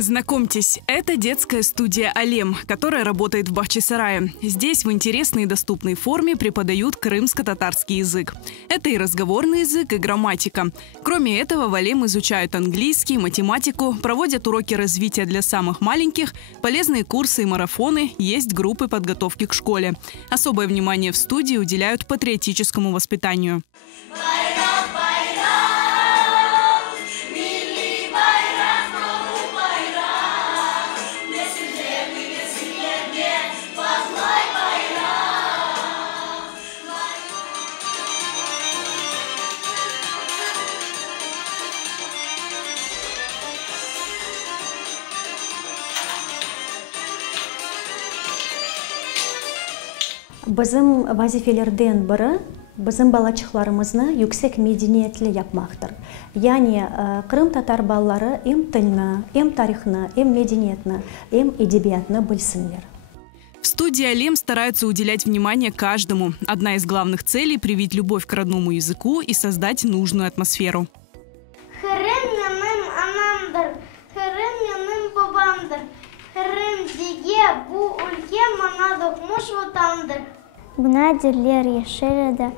Знакомьтесь, это детская студия «Алем», которая работает в Бахчисарае. Здесь в интересной и доступной форме преподают крымско-татарский язык. Это и разговорный язык, и грамматика. Кроме этого, в «Алем» изучают английский, математику, проводят уроки развития для самых маленьких, полезные курсы и марафоны, есть группы подготовки к школе. Особое внимание в студии уделяют патриотическому воспитанию. Bizim vazifelerden biri bizim balachıklarımızı yüksek medeniyetli yapmaktır. Yani Kırım Tatar balları hem tilini, hem tarihini, hem medeniyetini, hem edebiyatını bilsinler. В студии «Алем» стараются уделять внимание каждому. Одна из главных целей – привить любовь к родному языку и создать нужную атмосферу. Buna diller yaşarıda,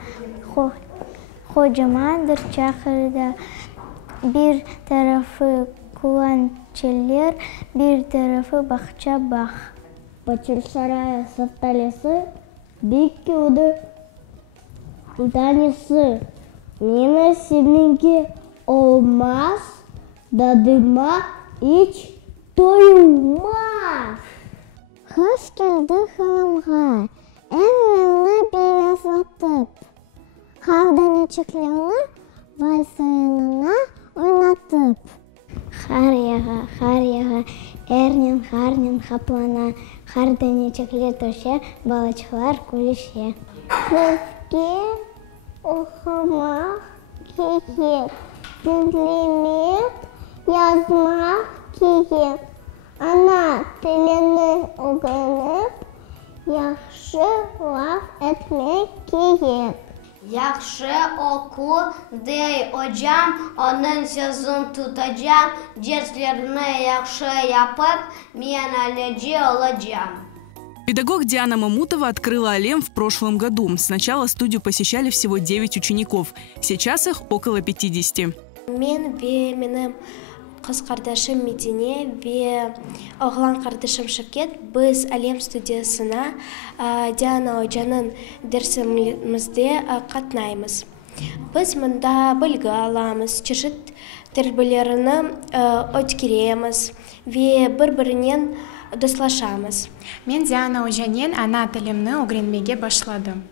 kocamandır çakırda. Bir tarafı kuvançeler, bir tarafı bahçe bah. Бахчисарая столицы, бикюды, танцы, мина сильненький, олмаз, дадыма, ич, тоймаз. Хош келді ханымға, әмімні бересатып, қағданечеклеріні вальсайынына ойнатып. Қар яға, әрнен қаплана, қағданечеклер төше, балачылар күліше. Көзге оқымақ кейек, дүнлемек, язмақ кейек. Ана тіліні ұғынып, яқшы лaf etmek кейек. Yakşı oku dey hocam, onun sözünü tutacağım. Derslerini yakşı yapıp, menaleci olacağım. Педагог Диана Мамутова открыла «Алем» в прошлом году. Сначала студию посещали всего 9 учеников. Сейчас их около 50. Менің қыз қардашым Медине ве оғлан қардашым Шевкет біз «Алем» студиясына Диана Hoca'nın дәрісімізде қатынаймыз. Біз мұнда білгі аламыз, чешет тәрбиелерін өткереміз ве бір-бірінен досташамыз. Мен Диана Hoca'нен ана тілімні öğrenmege başladım.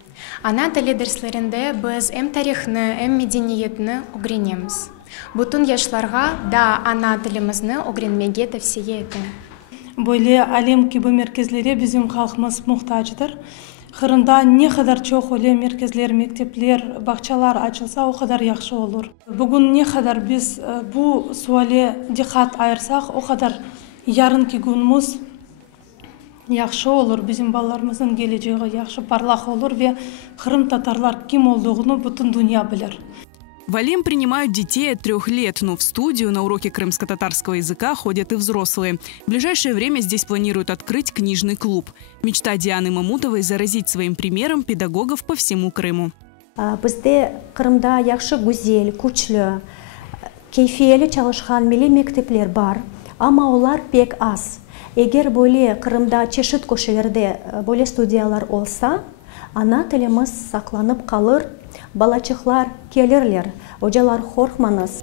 Ана тілі дәріслерінде біз әм тарихны, әм мәдениетні öğrenеміз. Bütün yaşlarga da ana tilimizni öğrenmege tavsiye ettim. Böyle «Алем» gibi merkezlere bizim halkımız muhtaçtır. Kırımda ne kadar çok öyle merkezler, mektepler, bahçeler açılsa o kadar yaxşı olur. Bugün ne kadar biz bu suale dikkat ayırsak o kadar yarınki günümüz yaxşı olur. Bizim ballarımızın geleceği yaxşı parlak olur ve Kırım Tatarlar kim olduğunu bütün dünya bilir. В «Алем» принимают детей от 3 лет, но в студию на уроки крымско-татарского языка ходят и взрослые. В ближайшее время здесь планируют открыть книжный клуб. Мечта Дианы Мамутовой – заразить своим примером педагогов по всему Крыму. Bizde Kırım'da yaxşı güzel, güçlü, keyfiyeli çalışan milli mektepler var ama onlar pek az. Eğer böyle Kırım'da çeşit köşelerde böyle studiyalar olsa, ana tilimiz saklanıp kalır. Balachıklar gelirler, hocalar korkmanız.